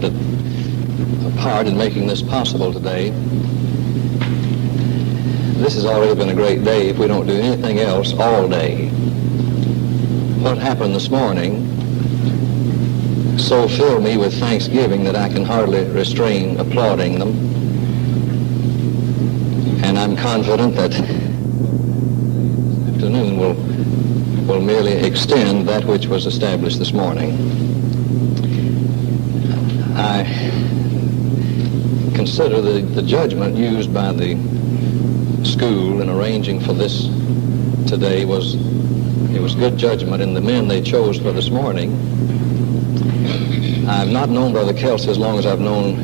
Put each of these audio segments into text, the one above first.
had a part in making this possible today. This has already been a great day if we don't do anything else all day. What happened this morning so filled me with thanksgiving that I can hardly restrain applauding them. And I'm confident that afternoon will merely extend that which was established this morning. I consider the judgment used by the school in arranging for this today was good judgment in the men they chose for this morning. I've not known Brother Kelsey as long as I've known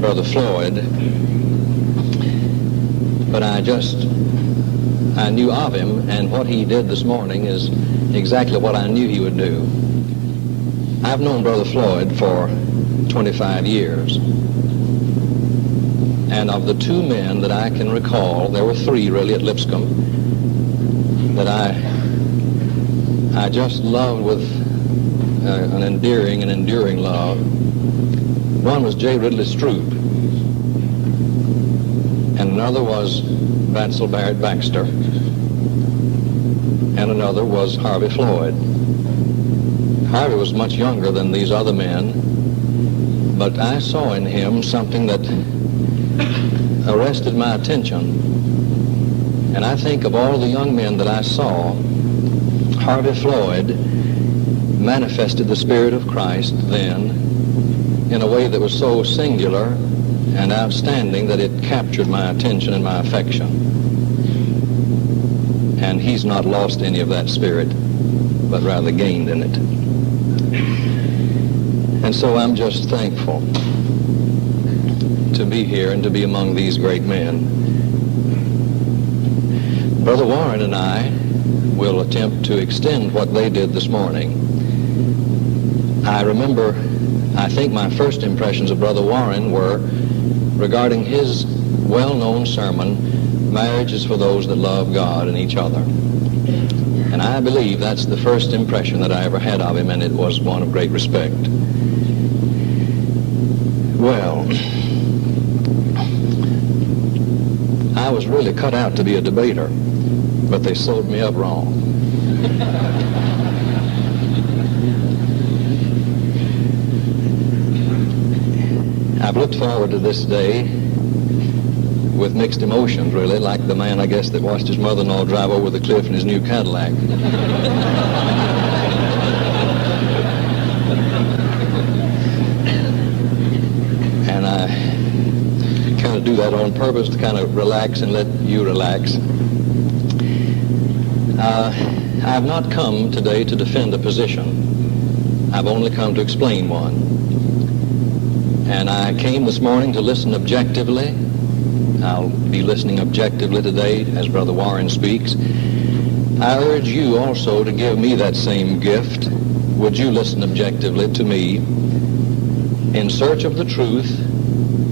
Brother Floyd, but I knew of him, and what he did this morning is exactly what I knew he would do. I've known Brother Floyd for 25 years. And of the two men that I can recall, there were three really at Lipscomb, that I just loved with an enduring love. One was J. Ridley Stroop, and another was Batsell Barrett Baxter, and another was Harvey Floyd. Harvey was much younger than these other men, but I saw in him something that arrested my attention. And I think of all the young men that I saw, Harvey Floyd manifested the Spirit of Christ then in a way that was so singular and outstanding that it captured my attention and my affection. And he's not lost any of that spirit, but rather gained in it. And so I'm just thankful to be here and to be among these great men. Brother Warren and I will attempt to extend what they did this morning. I think my first impressions of Brother Warren were regarding his well-known sermon, Marriage is for those that love God and each other. And I believe that's the first impression that I ever had of him, and it was one of great respect. Well, I was really cut out to be a debater, but they sewed me up wrong. I've looked forward to this day with mixed emotions, really, like the man, I guess, that watched his mother-in-law drive over the cliff in his new Cadillac. And I kind of do that on purpose to kind of relax and let you relax. I've not come today to defend a position. I've only come to explain one. And I came this morning to listen objectively. I'll be listening objectively today as Brother Warren speaks. I urge you also to give me that same gift. Would you listen objectively to me in search of the truth,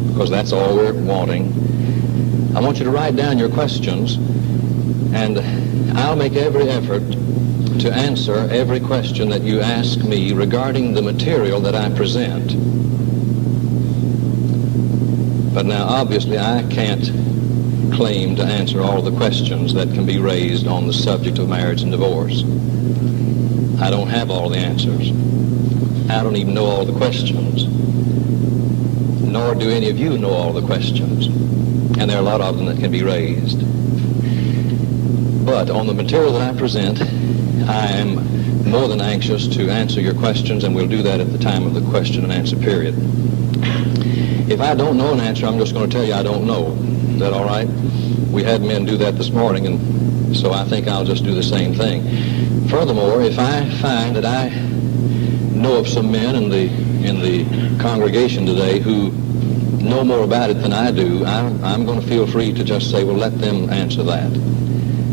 because that's all we're wanting. I want you to write down your questions, and I'll make every effort to answer every question that you ask me regarding the material that I present. But now, obviously, I can't claim to answer all the questions that can be raised on the subject of marriage and divorce. I don't have all the answers. I don't even know all the questions. Nor do any of you know all the questions. And there are a lot of them that can be raised. But on the material that I present, I am more than anxious to answer your questions, and we'll do that at the time of the question and answer period. If I don't know an answer, I'm just going to tell you I don't know. Is that all right? We had men do that this morning, and so I think I'll just do the same thing. Furthermore, if I find that I know of some men in the congregation today who know more about it than I do, I'm going to feel free to just say, well, let them answer that.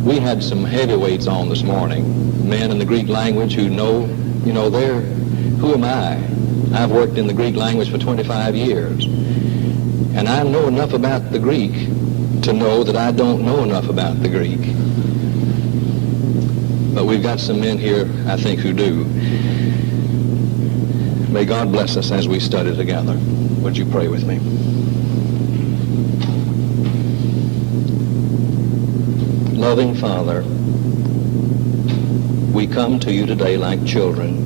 We had some heavyweights on this morning, men in the Greek language who know, who am I? I've worked in the Greek language for 25 years. And I know enough about the Greek to know that I don't know enough about the Greek. But we've got some men here, I think, who do. May God bless us as we study together. Would you pray with me? Loving Father, we come to you today like children.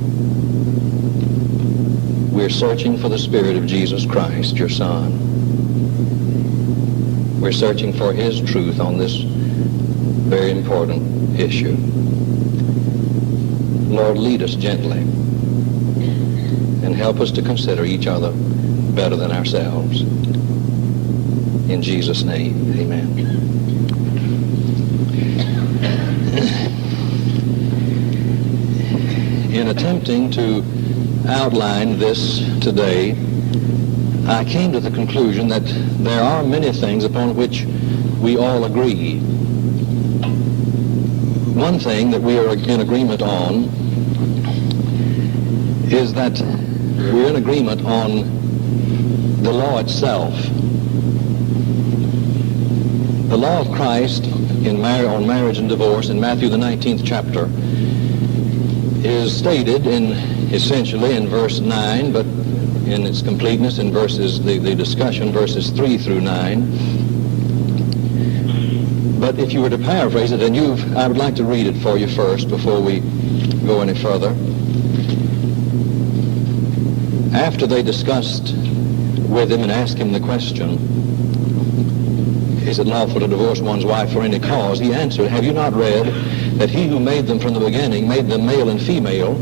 We're searching for the Spirit of Jesus Christ, your Son. We're searching for his truth on this very important issue. Lord, lead us gently and help us to consider each other better than ourselves. In Jesus' name, amen. In attempting to outline this today, I came to the conclusion that there are many things upon which we all agree. One thing that we are in agreement on is that we're in agreement on the law itself. The law of Christ on marriage and divorce in Matthew the 19th chapter is stated essentially in verse 9, but in its completeness in the discussion, verses 3 through 9. But if you were to paraphrase it, and I would like to read it for you first before we go any further. After they discussed with him and asked him the question, is it lawful to divorce one's wife for any cause? He answered, have you not read that he who made them from the beginning made them male and female,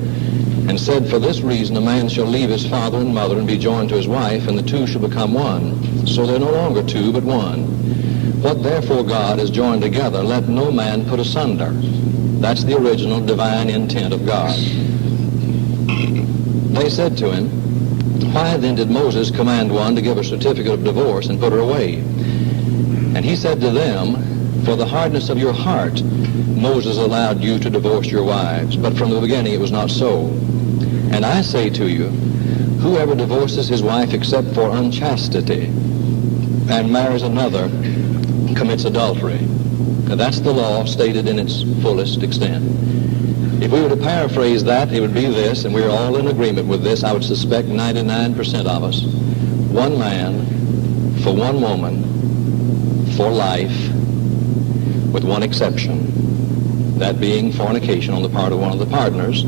and said, for this reason a man shall leave his father and mother and be joined to his wife, and the two shall become one. So they're no longer two, but one. What therefore God has joined together, let no man put asunder. That's the original divine intent of God. They said to him, why then did Moses command one to give a certificate of divorce and put her away? And he said to them, for the hardness of your heart, Moses allowed you to divorce your wives, but from the beginning it was not so. And I say to you, whoever divorces his wife except for unchastity and marries another commits adultery. Now that's the law stated in its fullest extent. If we were to paraphrase that, it would be this, and we're all in agreement with this, I would suspect 99% of us. One man for one woman for life, with one exception, that being fornication on the part of one of the partners,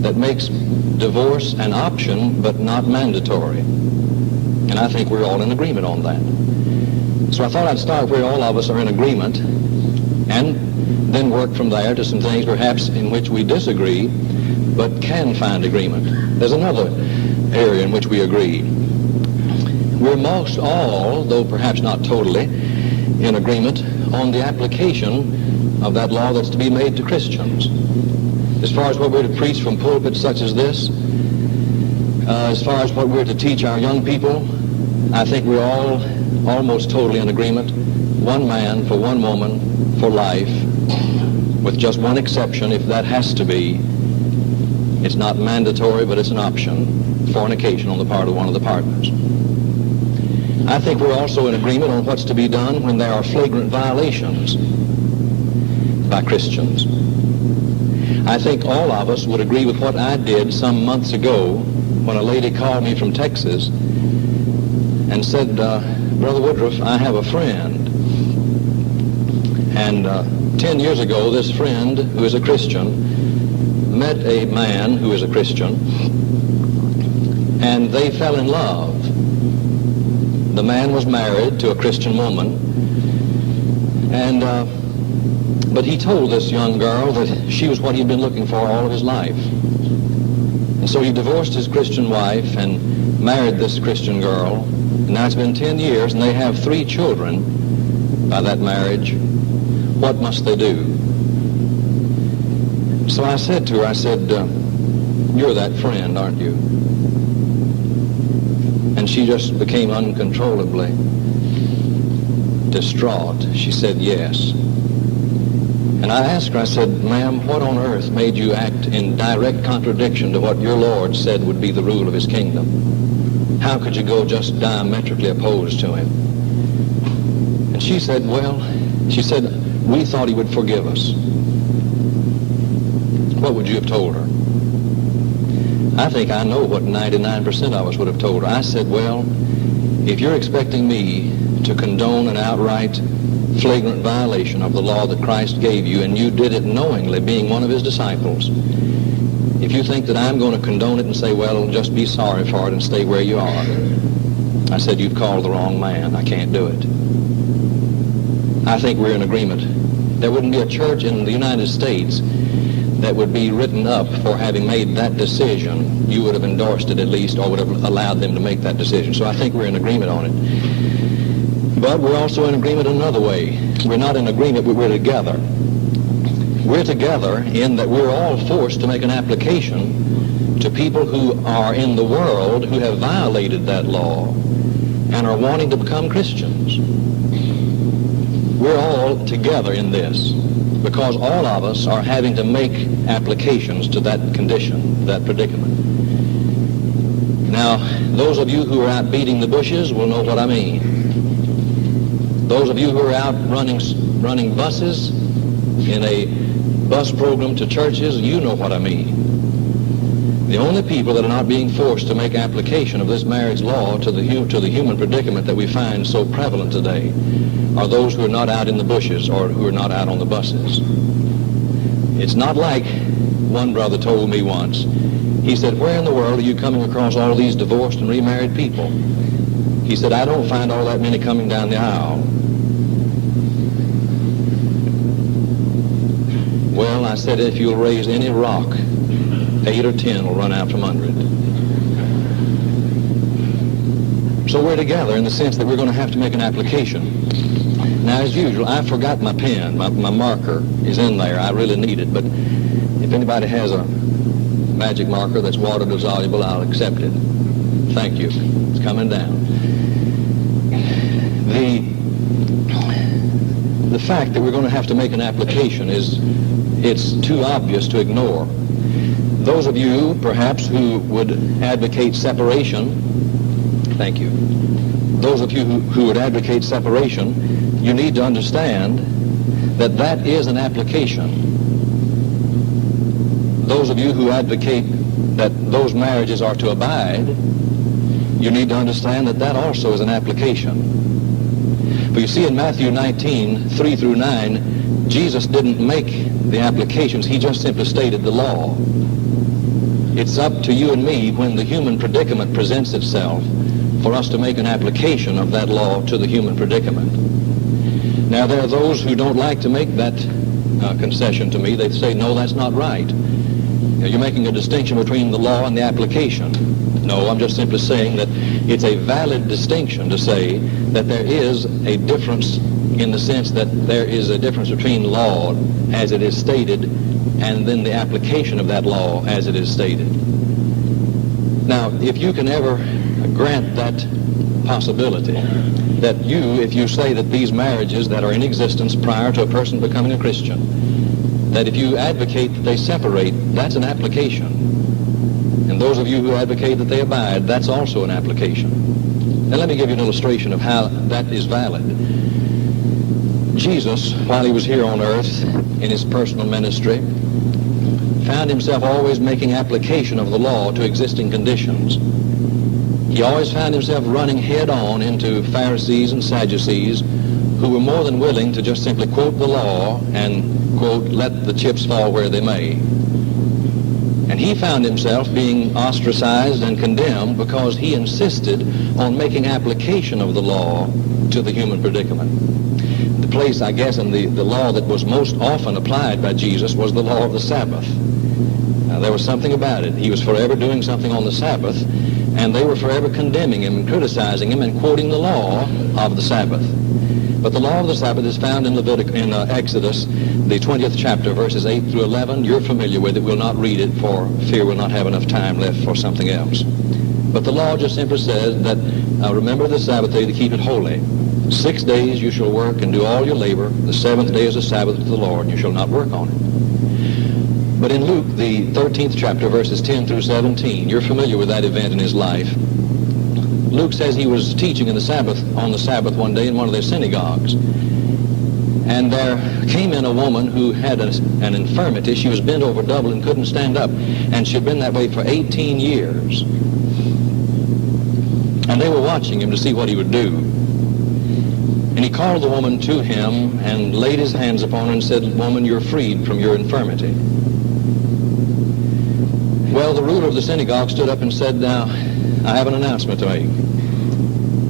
that makes divorce an option but not mandatory. And I think we're all in agreement on that. So I thought I'd start where all of us are in agreement and then work from there to some things perhaps in which we disagree but can find agreement. There's another area in which we agree. We're most all, though perhaps not totally, in agreement on the application of that law that's to be made to Christians. As far as what we're to preach from pulpits such as this, as far as what we're to teach our young people, I think we're all almost totally in agreement. One man for one woman for life, with just one exception, if that has to be. It's not mandatory, but it's an option. Fornication on the part of one of the partners. I think we're also in agreement on what's to be done when there are flagrant violations by Christians. I think all of us would agree with what I did some months ago when a lady called me from Texas and said, Brother Woodroof, I have a friend. And 10 years ago, this friend, who is a Christian, met a man who is a Christian, and they fell in love. The man was married to a Christian woman, and but he told this young girl that she was what he'd been looking for all of his life. And so he divorced his Christian wife and married this Christian girl. And now it's been 10 years, and they have 3 children by that marriage. What must they do? So I said to her, you're that friend, aren't you? And she just became uncontrollably distraught. She said, yes. And I asked her, I said, ma'am, what on earth made you act in direct contradiction to what your Lord said would be the rule of his kingdom? How could you go just diametrically opposed to him? And she said, we thought he would forgive us. What would you have told her? I think I know what 99% of us would have told her. I said, well, if you're expecting me to condone an outright flagrant violation of the law that Christ gave you, and you did it knowingly, being one of his disciples, if you think that I'm going to condone it and say, well, just be sorry for it and stay where you are, I said, you've called the wrong man. I can't do it. I think we're in agreement. There wouldn't be a church in the United States that would be written up for having made that decision. You would have endorsed it at least, or would have allowed them to make that decision. So I think we're in agreement on it. But we're also in agreement another way. We're not in agreement, but we're together. We're together in that we're all forced to make an application to people who are in the world who have violated that law and are wanting to become Christians. We're all together in this because all of us are having to make applications to that condition, that predicament. Now, those of you who are out beating the bushes will know what I mean. Those of you who are out running buses in a bus program to churches, you know what I mean. The only people that are not being forced to make application of this marriage law to the human predicament that we find so prevalent today are those who are not out in the bushes or who are not out on the buses. It's not like one brother told me once. He said, where in the world are you coming across all these divorced and remarried people? He said, I don't find all that many coming down the aisle. Well, I said, if you'll raise any rock, 8 or 10 will run out from under it. So we're together in the sense that we're going to have to make an application. Now, as usual, I forgot my pen. My marker is in there. I really need it, but if anybody has a magic marker that's water dissolvable, I'll accept it. Thank you. It's coming down. The fact that we're going to have to make an application it's too obvious to ignore. Those of you, perhaps, who would advocate separation, thank you. Those of you who would advocate separation, you need to understand that that is an application. Those of you who advocate that those marriages are to abide, you need to understand that that also is an application. But you see in Matthew 19, 3 through 9, Jesus didn't make the applications. He just simply stated the law. It's up to you and me when the human predicament presents itself for us to make an application of that law to the human predicament. Now, there are those who don't like to make that concession to me. They say, no, that's not right. You're making a distinction between the law and the application. No, I'm just simply saying that it's a valid distinction to say that there is a difference in the sense that there is a difference between law as it is stated and then the application of that law as it is stated. Now, if you can ever grant that possibility, that if you say that these marriages that are in existence prior to a person becoming a Christian, that if you advocate that they separate, that's an application. And those of you who advocate that they abide, that's also an application. Now let me give you an illustration of how that is valid. Jesus, while he was here on earth in his personal ministry, found himself always making application of the law to existing conditions. He always found himself running head-on into Pharisees and Sadducees who were more than willing to just simply quote the law and, quote, let the chips fall where they may. And he found himself being ostracized and condemned because he insisted on making application of the law to the human predicament. The place, I guess, in the law that was most often applied by Jesus was the law of the Sabbath. Now, there was something about it. He was forever doing something on the Sabbath, and they were forever condemning him and criticizing him and quoting the law of the Sabbath. But the law of the Sabbath is found in Exodus, the 20th chapter, verses 8 through 11. You're familiar with it. We'll not read it for fear we'll not have enough time left for something else. But the law just simply says that remember the Sabbath day to keep it holy. 6 days you shall work and do all your labor. The seventh day is a Sabbath to the Lord, and you shall not work on it. But in Luke, the 13th chapter, verses 10 through 17, you're familiar with that event in his life. Luke says he was teaching on the Sabbath one day in one of their synagogues. And there came in a woman who had an infirmity. She was bent over double and couldn't stand up. And she had been that way for 18 years. And they were watching him to see what he would do. And he called the woman to him and laid his hands upon her and said, "Woman, you're freed from your infirmity." Well, the ruler of the synagogue stood up and said, "Now, I have an announcement to make."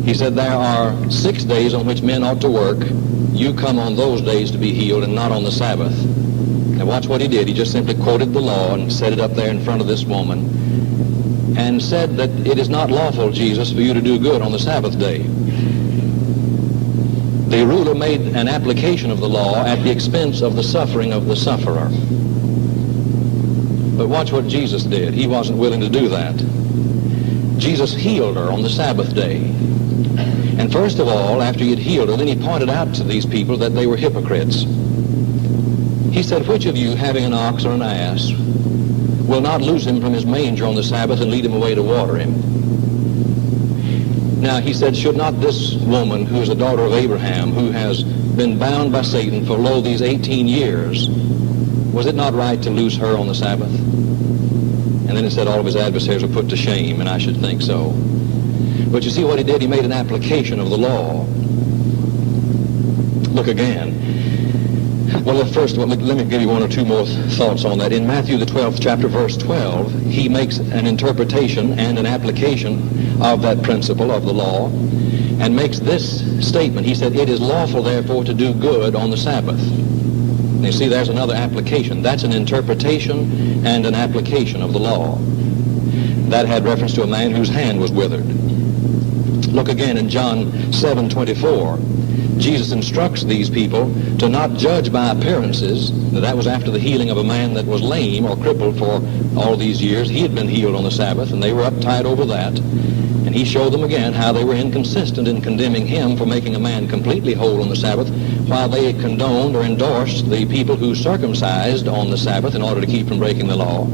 He said, "There are 6 days on which men ought to work. You come on those days to be healed and not on the Sabbath." Now watch what he did. He just simply quoted the law and set it up there in front of this woman and said that it is not lawful, Jesus, for you to do good on the Sabbath day. The ruler made an application of the law at the expense of the suffering of the sufferer. But watch what Jesus did. He wasn't willing to do that. Jesus healed her on the Sabbath day. And first of all, after he had healed her, then he pointed out to these people that they were hypocrites. He said, "Which of you, having an ox or an ass, will not loose him from his manger on the Sabbath and lead him away to water him?" Now, he said, "Should not this woman, who is a daughter of Abraham, who has been bound by Satan for, lo, these 18 years, was it not right to loose her on the Sabbath?" And then it said all of his adversaries were put to shame, and I should think so. But you see what he did? He made an application of the law. Look again. Well, first of all, let me give you one or two more thoughts on that. In Matthew the 12th chapter, verse 12, he makes an interpretation and an application of that principle of the law and makes this statement. He said, "It is lawful, therefore, to do good on the Sabbath." And you see, there's another application. That's an interpretation and an application of the law. That had reference to a man whose hand was withered. Look again in John 7:24. Jesus instructs these people to not judge by appearances. Now, that was after the healing of a man that was lame or crippled for all these years. He had been healed on the Sabbath, and they were uptight over that. And he showed them again how they were inconsistent in condemning him for making a man completely whole on the Sabbath, while they condoned or endorsed the people who circumcised on the Sabbath in order to keep from breaking the law.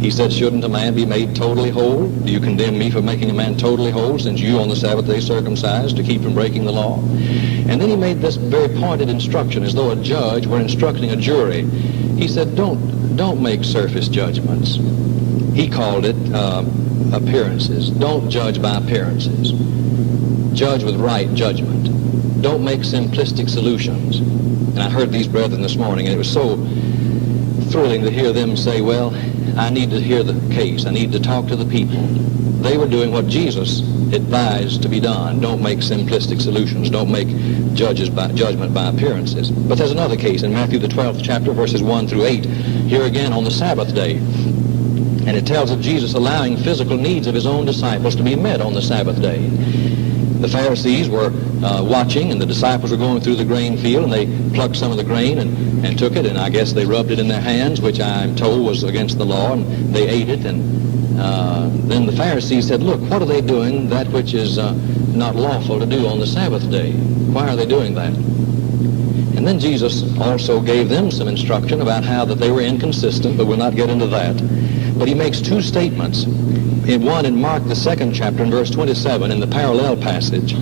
He said, "Shouldn't a man be made totally whole? Do you condemn me for making a man totally whole, since you on the Sabbath day circumcised to keep from breaking the law?" And then he made this very pointed instruction, as though a judge were instructing a jury. He said, don't make surface judgments. He called it appearances. Don't judge by appearances. Judge with right judgment. Don't make simplistic solutions. And I heard these brethren this morning, and it was so thrilling to hear them say, "Well, I need to hear the case. I need to talk to the people." They were doing what Jesus advised to be done. Don't make simplistic solutions. Don't make judgment by appearances. But there's another case in Matthew the 12th chapter, verses 1 through 8. Here again on the Sabbath day. And it tells of Jesus allowing physical needs of his own disciples to be met on the Sabbath day. The Pharisees were watching, and the disciples were going through the grain field, and they plucked some of the grain and took it, and I guess they rubbed it in their hands, which I'm told was against the law, and they ate it. And then the Pharisees said, "Look, what are they doing, that which is not lawful to do on the Sabbath day? Why are they doing that?" And then Jesus also gave them some instruction about how that they were inconsistent, but we'll not get into that. But he makes two statements. One in Mark the 2nd chapter in verse 27 in the parallel passage,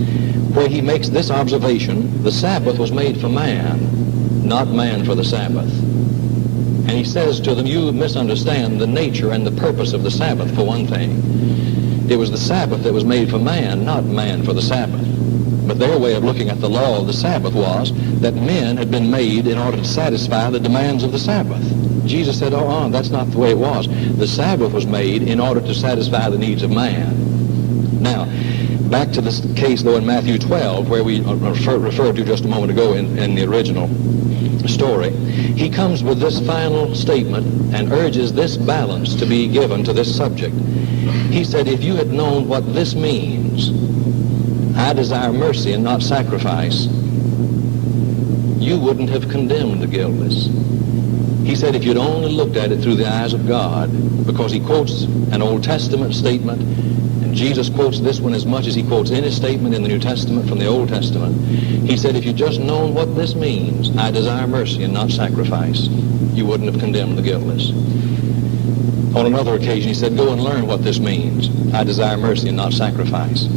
where he makes this observation: the Sabbath was made for man, not man for the Sabbath. And he says to them, "You misunderstand the nature and the purpose of the Sabbath, for one thing. It was the Sabbath that was made for man, not man for the Sabbath." But their way of looking at the law of the Sabbath was that men had been made in order to satisfy the demands of the Sabbath. Jesus said, "Oh, that's not the way it was. The Sabbath was made in order to satisfy the needs of man." Now, back to this case, though, in Matthew 12, where we referred to just a moment ago in the original story, he comes with this final statement and urges this balance to be given to this subject. He said, "If you had known what this means, I desire mercy and not sacrifice, you wouldn't have condemned the guiltless." He said, if you'd only looked at it through the eyes of God, because he quotes an Old Testament statement, and Jesus quotes this one as much as he quotes any statement in the New Testament from the Old Testament. He said, if you'd just known what this means, I desire mercy and not sacrifice, you wouldn't have condemned the guiltless. On another occasion, he said, go and learn what this means. I desire mercy and not sacrifice.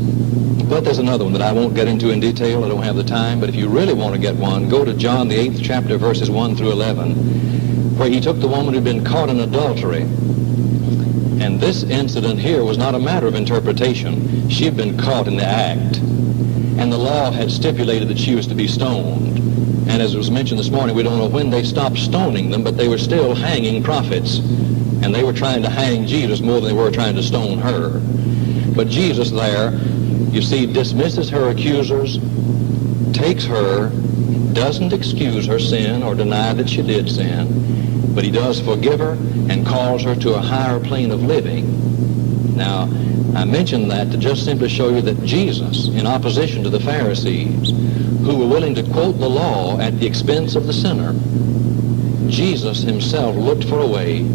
But there's another one that I won't get into in detail. I don't have the time. But if you really want to get one, go to John, the 8th chapter, verses 1 through 11, where he took the woman who'd been caught in adultery. And this incident here was not a matter of interpretation. She had been caught in the act. And the law had stipulated that she was to be stoned. And as it was mentioned this morning, we don't know when they stopped stoning them, but they were still hanging prophets. And they were trying to hang Jesus more than they were trying to stone her. But Jesus there, you see, dismisses her accusers, takes her, doesn't excuse her sin or deny that she did sin, but he does forgive her and calls her to a higher plane of living. Now, I mentioned that to just simply show you that Jesus, in opposition to the Pharisees, who were willing to quote the law at the expense of the sinner, Jesus himself looked for a way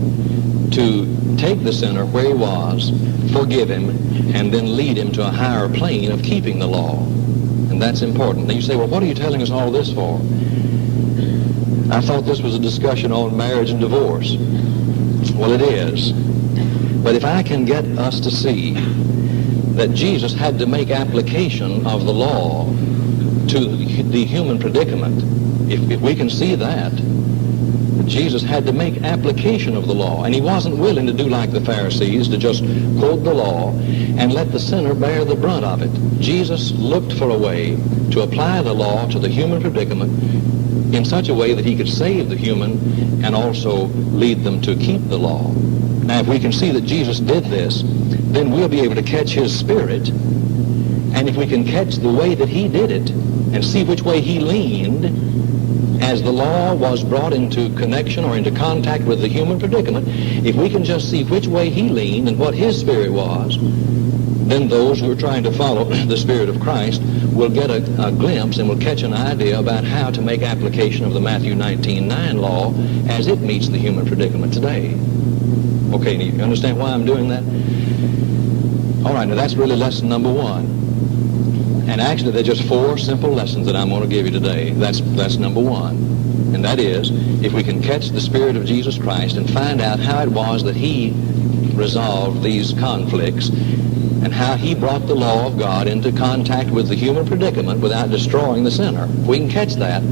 to take the sinner where he was, forgive him, and then lead him to a higher plane of keeping the law. And that's important. Now you say, well, what are you telling us all this for? I thought this was a discussion on marriage and divorce. Well, it is. But if I can get us to see that Jesus had to make application of the law to the human predicament, if we can see that, Jesus had to make application of the law, and he wasn't willing to do like the Pharisees, to just quote the law and let the sinner bear the brunt of it. Jesus looked for a way to apply the law to the human predicament in such a way that he could save the human and also lead them to keep the law. Now, if we can see that Jesus did this, then we'll be able to catch his spirit, and if we can catch the way that he did it and see which way he leaned, as the law was brought into connection or into contact with the human predicament, if we can just see which way he leaned and what his spirit was, then those who are trying to follow the Spirit of Christ will get a glimpse and will catch an idea about how to make application of the Matthew 19:9 law as it meets the human predicament today. Okay, you understand why I'm doing that? All right, now that's really lesson number 1. And actually, there are just 4 simple lessons that I'm going to give you today. That's number 1. And that is, if we can catch the Spirit of Jesus Christ and find out how it was that he resolved these conflicts and how he brought the law of God into contact with the human predicament without destroying the sinner. If we can catch that,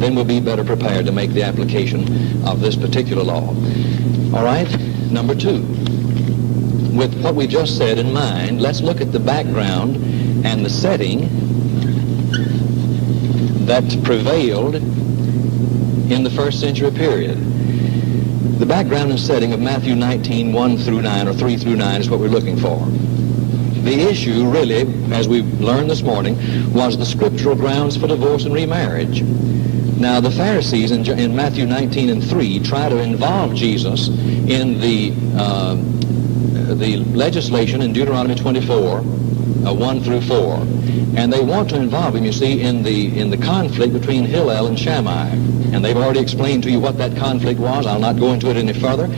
then we'll be better prepared to make the application of this particular law. All right, number 2. With what we just said in mind, let's look at the background and the setting that prevailed in the first century period. The background and setting of Matthew 19, 1 through 9, or 3 through 9 is what we're looking for. The issue really, as we learned this morning, was the scriptural grounds for divorce and remarriage. Now, the Pharisees in Matthew 19 and 3 try to involve Jesus in the legislation in Deuteronomy 24, 1 through 4. And they want to involve him, you see, in the conflict between Hillel and Shammai. And they've already explained to you what that conflict was. I'll not go into it any further,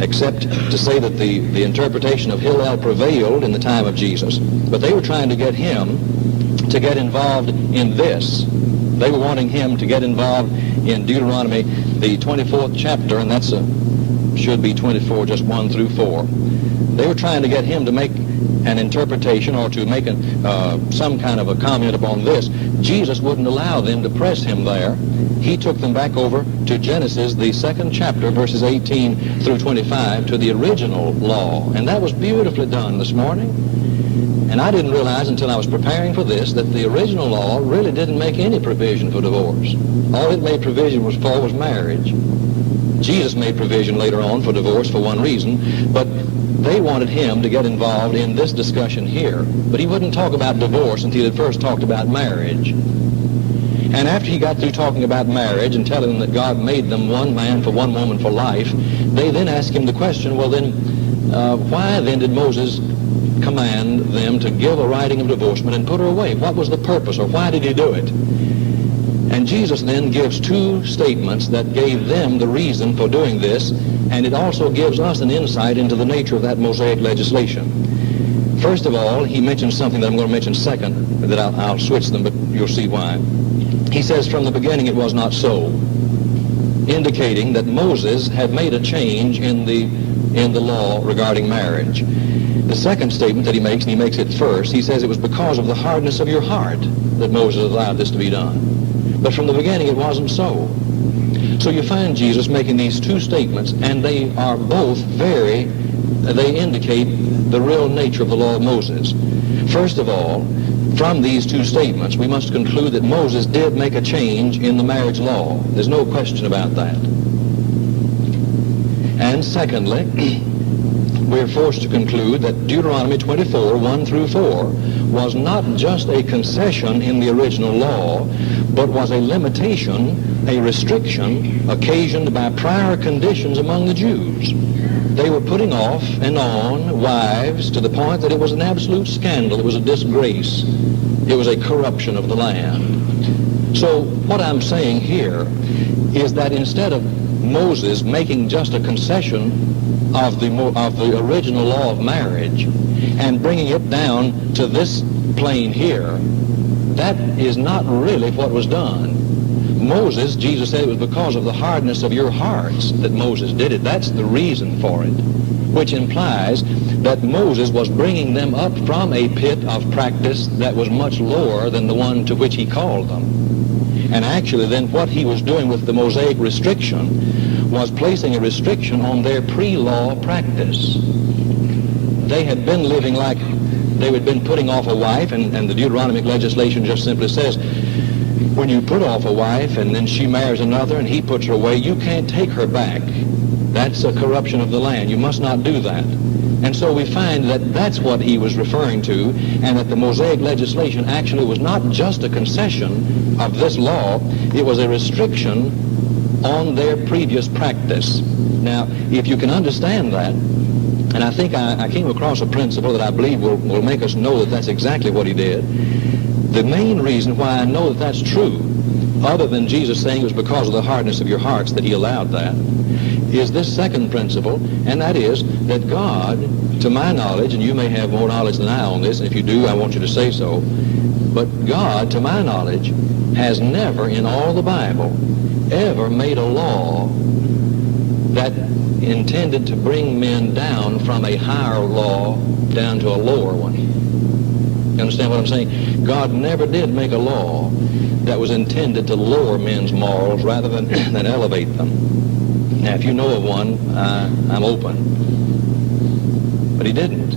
except to say that the interpretation of Hillel prevailed in the time of Jesus. But they were trying to get him to get involved in this. They were wanting him to get involved in Deuteronomy, the 24th chapter, and that's should be 24, just 1 through 4. They were trying to get him to make an interpretation or to make some kind of a comment upon this. Jesus wouldn't allow them to press him there. He took them back over to Genesis, the 2nd chapter, verses 18 through 25, to the original law. And that was beautifully done this morning. And I didn't realize until I was preparing for this that the original law really didn't make any provision for divorce. All it made provision for was marriage. Jesus made provision later on for divorce for one reason, but they wanted him to get involved in this discussion here. But he wouldn't talk about divorce until he had first talked about marriage. And after he got through talking about marriage and telling them that God made them one man for one woman for life, they then asked him the question, well then, why then did Moses command them to give a writing of divorcement and put her away? What was the purpose, or why did he do it? And Jesus then gives 2 statements that gave them the reason for doing this, and it also gives us an insight into the nature of that Mosaic legislation. First of all, he mentions something that I'm going to mention second, that I'll switch them, but you'll see why. He says, from the beginning it was not so, indicating that Moses had made a change in the law regarding marriage. The second statement that he makes, and he makes it first, he says it was because of the hardness of your heart that Moses allowed this to be done. But from the beginning it wasn't so. So you find Jesus making these two statements, and they are both they indicate the real nature of the law of Moses. First of all, from these two statements, we must conclude that Moses did make a change in the marriage law. There's no question about that. And secondly, we're forced to conclude that Deuteronomy 24, 1 through 4, was not just a concession in the original law, but was a limitation, a restriction, occasioned by prior conditions among the Jews. They were putting off and on wives to the point that it was an absolute scandal. It was a disgrace. It was a corruption of the land. So what I'm saying here is that instead of Moses making just a concession of the original law of marriage and bringing it down to this plane here, that is not really what was done. Moses, Jesus said it was because of the hardness of your hearts that Moses did it. That's the reason for it, which implies that Moses was bringing them up from a pit of practice that was much lower than the one to which he called them. And actually then what he was doing with the Mosaic restriction was placing a restriction on their pre-law practice. They had been living like they had been putting off a wife, and the Deuteronomic legislation just simply says, when you put off a wife and then she marries another and he puts her away, you can't take her back. That's a corruption of the land. You must not do that. And so we find that that's what he was referring to, and that the Mosaic legislation actually was not just a concession of this law, it was a restriction on their previous practice. Now, if you can understand that, and I think I came across a principle that I believe will make us know that that's exactly what he did. The main reason why I know that that's true, other than Jesus saying it was because of the hardness of your hearts that he allowed that, is this second principle, and that is that God, to my knowledge, and you may have more knowledge than I on this, and if you do, I want you to say so, but God, to my knowledge, has never in all the Bible ever made a law that intended to bring men down from a higher law down to a lower one. You understand what I'm saying? God never did make a law that was intended to lower men's morals rather than elevate them. Now, if you know of one, I'm open. But he didn't.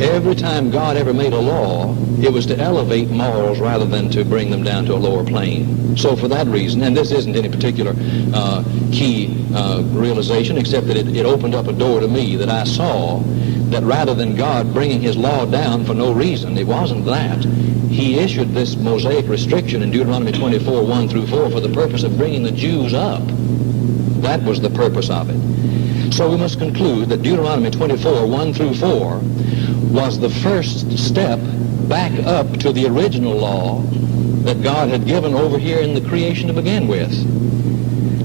Every time God ever made a law, it was to elevate morals rather than to bring them down to a lower plane. So for that reason, and this isn't any particular key realization, except that it opened up a door to me that I saw that rather than God bringing his law down for no reason, it wasn't that. He issued this Mosaic restriction in Deuteronomy 24, 1 through 4 for the purpose of bringing the Jews up. That was the purpose of it. So we must conclude that Deuteronomy 24, 1 through 4 was the first step back up to the original law that God had given over here in the creation to begin with.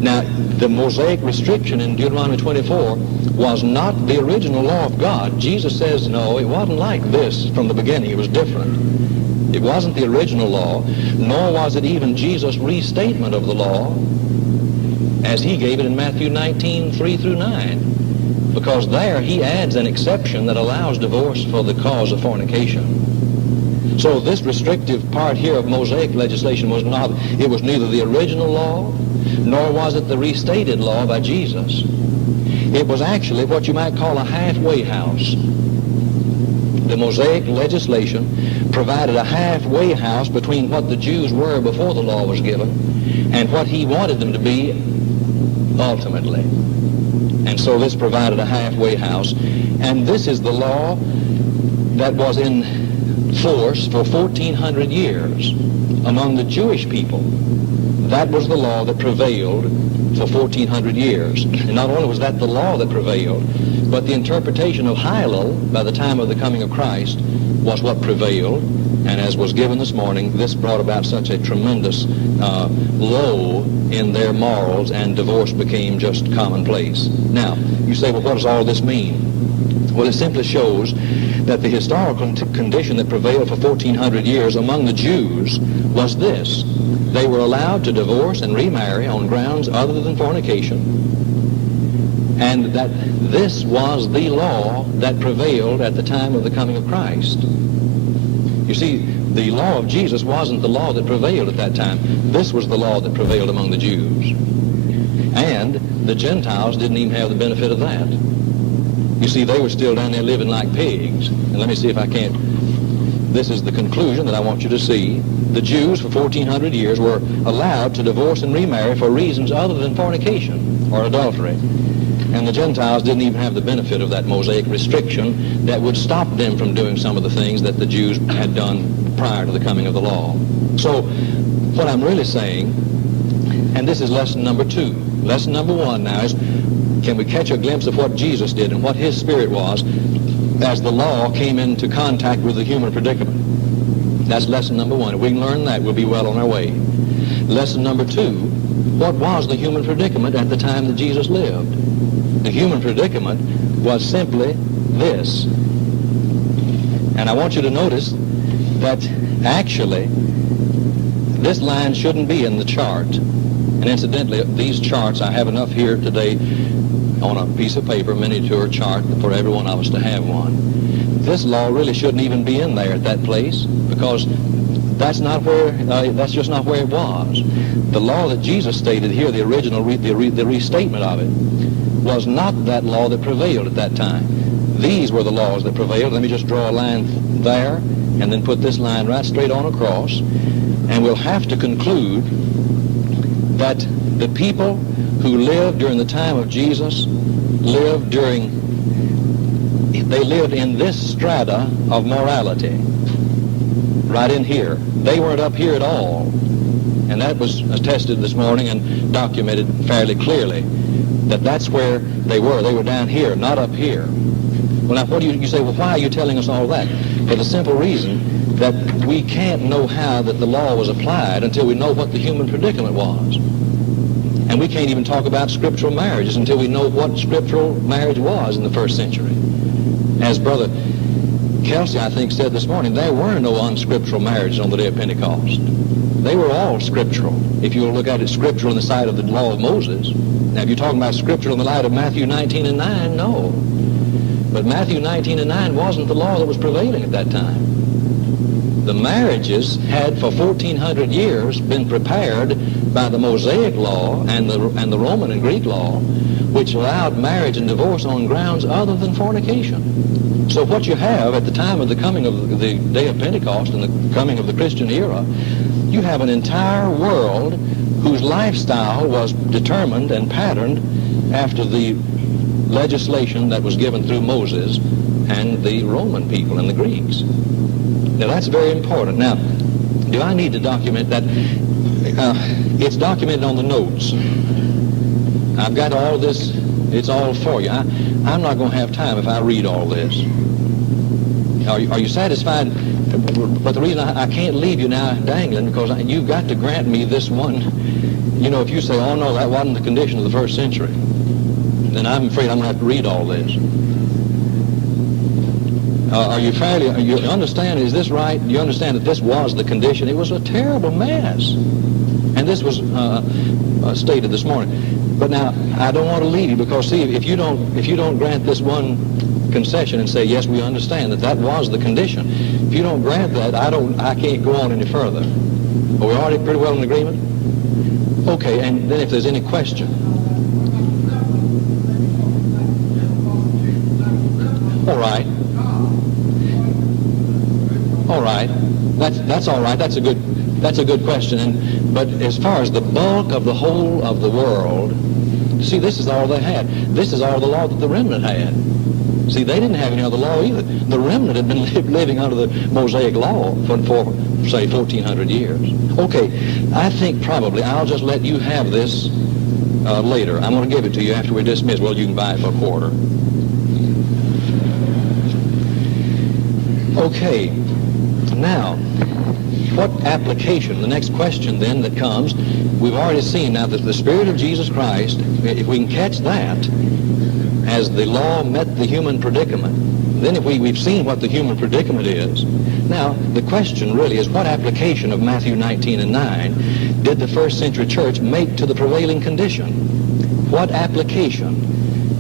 Now, the Mosaic restriction in Deuteronomy 24 was not the original law of God. Jesus says, no, it wasn't like this from the beginning. It was different. It wasn't the original law, nor was it even Jesus' restatement of the law as he gave it in Matthew 19, 3 through 9. Because there he adds an exception that allows divorce for the cause of fornication. So this restrictive part here of Mosaic legislation was not, it was neither the original law, nor was it the restated law by Jesus. It was actually what you might call a halfway house. The Mosaic legislation provided a halfway house between what the Jews were before the law was given and what he wanted them to be ultimately. And so this provided a halfway house. And this is the law that was in force for 1,400 years among the Jewish people. That was the law that prevailed for 1,400 years. And not only was that the law that prevailed, but the interpretation of Hillel by the time of the coming of Christ was what prevailed. And as was given this morning, this brought about such a tremendous low in their morals, and divorce became just commonplace. Now, you say, well, what does all this mean? Well, it simply shows that the historical condition that prevailed for 1,400 years among the Jews was this. They were allowed to divorce and remarry on grounds other than fornication. and that this was the law that prevailed at the time of the coming of Christ. You see, the law of Jesus wasn't the law that prevailed at that time. This was the law that prevailed among the Jews. And the Gentiles didn't even have the benefit of that. You see, they were still down there living like pigs. And let me see if I can't. This is the conclusion that I want you to see. The Jews for 1,400 years were allowed to divorce and remarry for reasons other than fornication or adultery. And the Gentiles didn't even have the benefit of that Mosaic restriction that would stop them from doing some of the things that the Jews had done prior to the coming of the law. So what I'm really saying, and this is lesson number 2. Lesson number 1 now is, can we catch a glimpse of what Jesus did and what his spirit was as the law came into contact with the human predicament? That's lesson number 1. If we can learn that, we'll be well on our way. Lesson number 2, what was the human predicament at the time that Jesus lived? The human predicament was simply this. And I want you to notice that actually this line shouldn't be in the chart. And incidentally, these charts, I have enough here today on a piece of paper, miniature chart, for every one of us to have one. This law really shouldn't even be in there at that place, because that's not where, that's just not where it was. The law that Jesus stated here, the original, the restatement of it, was not that law that prevailed at that time. These were the laws that prevailed. Let me just draw a line there and then put this line right straight on across. And we'll have to conclude that the people who lived during the time of Jesus lived in this strata of morality, right in here. They weren't up here at all. And that was attested this morning and documented fairly clearly, that that's where they were. They were down here, not up here. Well, now, what do you say, well, why are you telling us all that? For the simple reason that we can't know how that the law was applied until we know what the human predicament was. And we can't even talk about scriptural marriages until we know what scriptural marriage was in the first century. As Brother Kelsey, I think, said this morning, there were no unscriptural marriages on the day of Pentecost. They were all scriptural. If you look at it scriptural in the sight of the law of Moses. Now, if you're talking about scriptural in the light of Matthew 19 and 9, no. But Matthew 19 and 9 wasn't the law that was prevailing at that time. The marriages had for 1,400 years been prepared by the Mosaic law and the Roman and Greek law, which allowed marriage and divorce on grounds other than fornication. So what you have at the time of the coming of the day of Pentecost and the coming of the Christian era, you have an entire world whose lifestyle was determined and patterned after the legislation that was given through Moses and the Roman people and the Greeks. Now, that's very important. Now, do I need to document that? It's documented on the notes. I've got all this. It's all for you. I'm not going to have time if I read all this. Are you satisfied? But the reason I can't leave you now dangling, because you've got to grant me this one. You know, if you say, oh no, that wasn't the condition of the first century, then I'm afraid I'm going to have to read all this. You understand, is this right? Do you understand that this was the condition? It was a terrible mess. And this was stated this morning. But now, I don't want to leave you, because see, if you don't grant this one concession and say, yes, we understand that was the condition. If you don't grant that, I can't go on any further. Are we already pretty well in agreement? Okay, and then if there's any question. All right. All right. That's all right. That's a good question. But as far as the bulk of the whole of the world, see, this is all they had. This is all the law that the remnant had. See, they didn't have any other law either. The remnant had been living under the Mosaic law for say, 1,400 years. Okay, I think probably I'll just let you have this later. I'm going to give it to you after we're dismissed. Well, you can buy it for a quarter. Okay, now, what application? The next question then that comes, we've already seen now that the Spirit of Jesus Christ, if we can catch that, as the law met the human predicament, then if we've seen what the human predicament is, now the question really is, what application of Matthew 19 and 9 did the first century church make to the prevailing condition? What application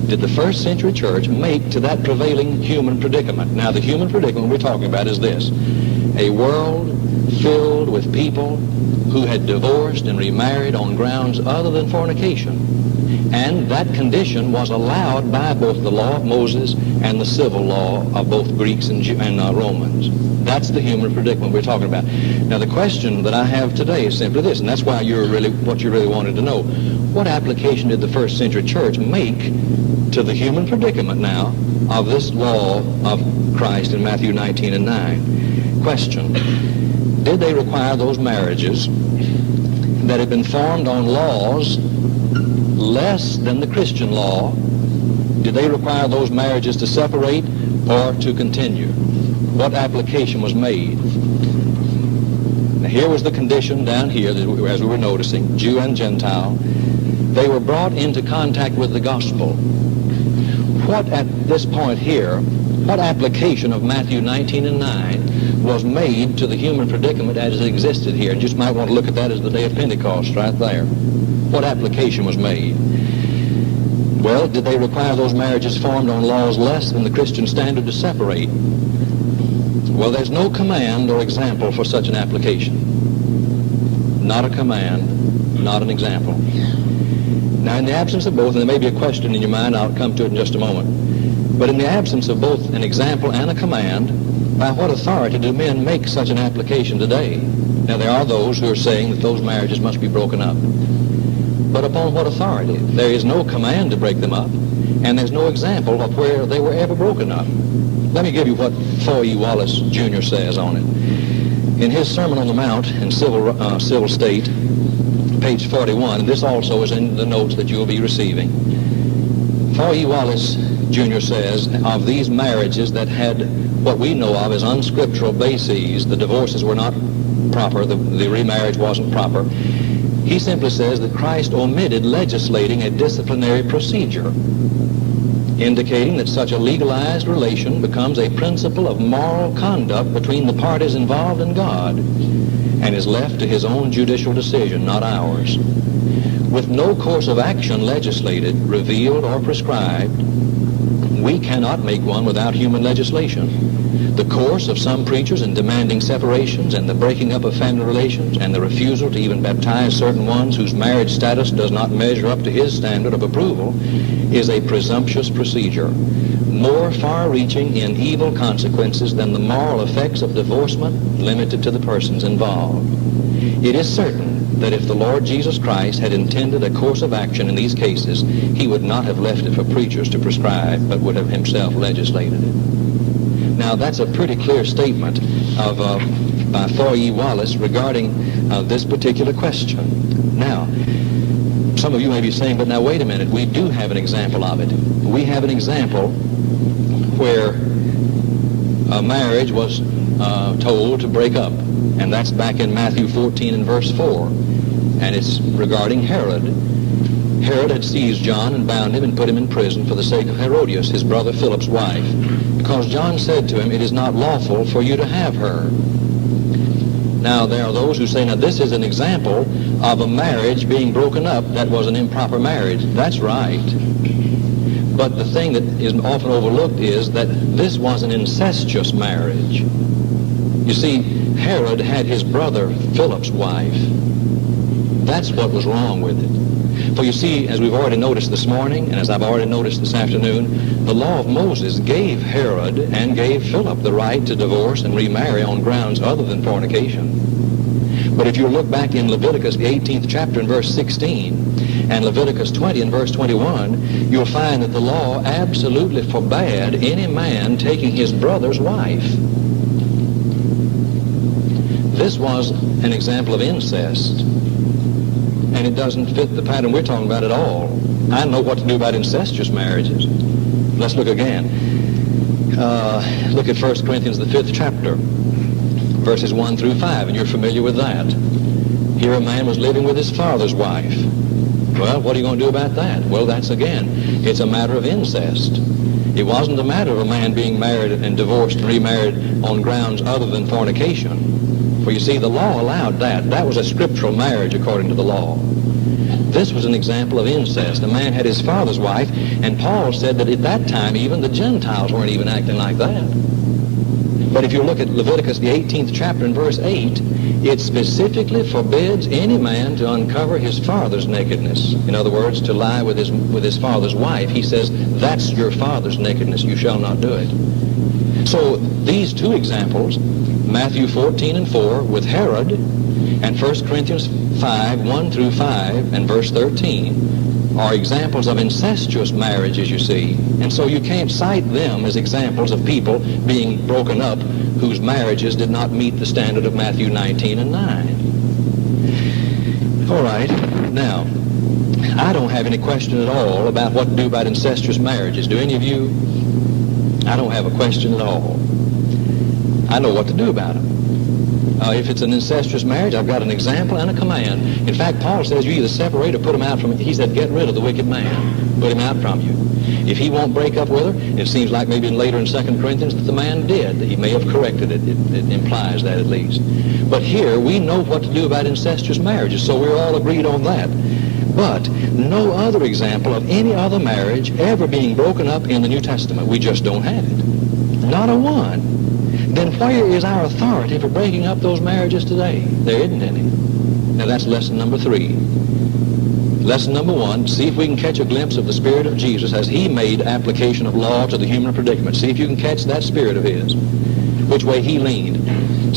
did the first century church make to that prevailing human predicament? Now, the human predicament we're talking about is this: a world filled with people who had divorced and remarried on grounds other than fornication. And that condition was allowed by both the law of Moses and the civil law of both Greeks and Romans. That's the human predicament we're talking about. Now, the question that I have today is simply this, and that's why what you really wanted to know. What application did the first century church make to the human predicament now of this law of Christ in Matthew 19 and 9? Question: did they require those marriages that had been formed on laws less than the Christian law? Did they require those marriages to separate or to continue? What application was made? Now, here was the condition down here, as we were noticing, Jew and Gentile. They were brought into contact with the gospel. What at this point here, what application of Matthew 19 and 9 was made to the human predicament as it existed here? And you just might want to look at that as the day of Pentecost right there. What application was made? Well, did they require those marriages formed on laws less than the Christian standard to separate? Well, there's no command or example for such an application. Not a command, not an example. Now, in the absence of both, and there may be a question in your mind, I'll come to it in just a moment, but in the absence of both an example and a command, by what authority do men make such an application today? Now, there are those who are saying that those marriages must be broken up. But upon what authority? There is no command to break them up, and there's no example of where they were ever broken up. Let me give you what Foye Wallace Jr. says on it. In his Sermon on the Mount in Civil State, page 41, and this also is in the notes that you will be receiving. Foye Wallace Jr. says, of these marriages that had what we know of as unscriptural bases, the divorces were not proper, the remarriage wasn't proper, he simply says that Christ omitted legislating a disciplinary procedure, indicating that such a legalized relation becomes a principle of moral conduct between the parties involved and God, and is left to his own judicial decision, not ours. With no course of action legislated, revealed, or prescribed, we cannot make one without human legislation. The course of some preachers in demanding separations and the breaking up of family relations and the refusal to even baptize certain ones whose marriage status does not measure up to his standard of approval is a presumptuous procedure, more far-reaching in evil consequences than the moral effects of divorcement limited to the persons involved. It is certain that if the Lord Jesus Christ had intended a course of action in these cases, he would not have left it for preachers to prescribe, but would have himself legislated it. Now, that's a pretty clear statement by Foye Wallace regarding this particular question. Now, some of you may be saying, but now wait a minute, we do have an example of it. We have an example where a marriage was told to break up, and that's back in Matthew 14 and verse 4, and it's regarding Herod. Herod had seized John and bound him and put him in prison for the sake of Herodias, his brother Philip's wife, because John said to him, it is not lawful for you to have her. Now, there are those who say, now this is an example of a marriage being broken up that was an improper marriage. That's right. But the thing that is often overlooked is that this was an incestuous marriage. You see, Herod had his brother Philip's wife. That's what was wrong with it. For you see, as we've already noticed this morning, and as I've already noticed this afternoon, the law of Moses gave Herod and gave Philip the right to divorce and remarry on grounds other than fornication. But if you look back in Leviticus, the 18th chapter in verse 16, and Leviticus 20 in verse 21, you'll find that the law absolutely forbade any man taking his brother's wife. This was an example of incest, and it doesn't fit the pattern we're talking about at all. I know what to do about incestuous marriages. Let's look again. Look at 1 Corinthians, the 5th chapter, verses 1 through 5, and you're familiar with that. Here a man was living with his father's wife. Well, what are you going to do about that? Well, that's again, it's a matter of incest. It wasn't a matter of a man being married and divorced and remarried on grounds other than fornication. For you see, the law allowed that. That was a scriptural marriage according to the law. This was an example of incest. A man had his father's wife, and Paul said that at that time even the Gentiles weren't even acting like that. But if you look at Leviticus, the 18th chapter and verse 8, it specifically forbids any man to uncover his father's nakedness. In other words, to lie with his father's wife. He says, that's your father's nakedness. You shall not do it. So these two examples, Matthew 14:4 with Herod, and 1 Corinthians 5:1 through 5 and verse 13, are examples of incestuous marriages, you see. And so you can't cite them as examples of people being broken up whose marriages did not meet the standard of Matthew 19 and 9. All right, now, I don't have any question at all about what to do about incestuous marriages. Do any of you? I don't have a question at all. I know what to do about them. If it's an incestuous marriage, I've got an example and a command. In fact, Paul says you either separate or put him out from it. He said, get rid of the wicked man. Put him out from you. If he won't break up with her, it seems like maybe later in 2 Corinthians that the man did. He may have corrected it. It implies that at least. But here, we know what to do about incestuous marriages, so we're all agreed on that. But no other example of any other marriage ever being broken up in the New Testament. We just don't have it. Not a one. Then where is our authority for breaking up those marriages today? There isn't any. Now that's lesson number 3. Lesson number 1, see if we can catch a glimpse of the Spirit of Jesus as he made application of law to the human predicament. See if you can catch that spirit of his, which way he leaned.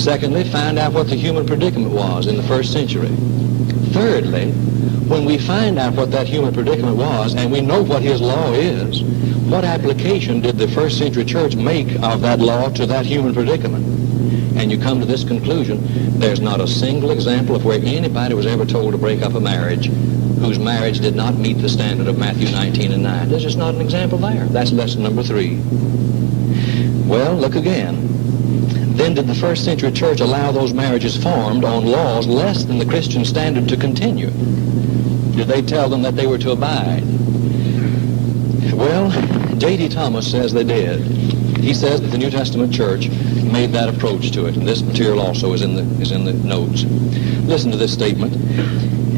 Secondly, find out what the human predicament was in the first century. Thirdly, when we find out what that human predicament was and we know what his law is, what application did the first century church make of that law to that human predicament? And you come to this conclusion, there's not a single example of where anybody was ever told to break up a marriage whose marriage did not meet the standard of Matthew 19 and 9. There's just not an example there. That's lesson number 3. Well, look again. Then did the first century church allow those marriages formed on laws less than the Christian standard to continue? Did they tell them that they were to abide? Well, J.D. Thomas says they did. He says that the New Testament church made that approach to it, and this material also is in the notes. Listen to this statement.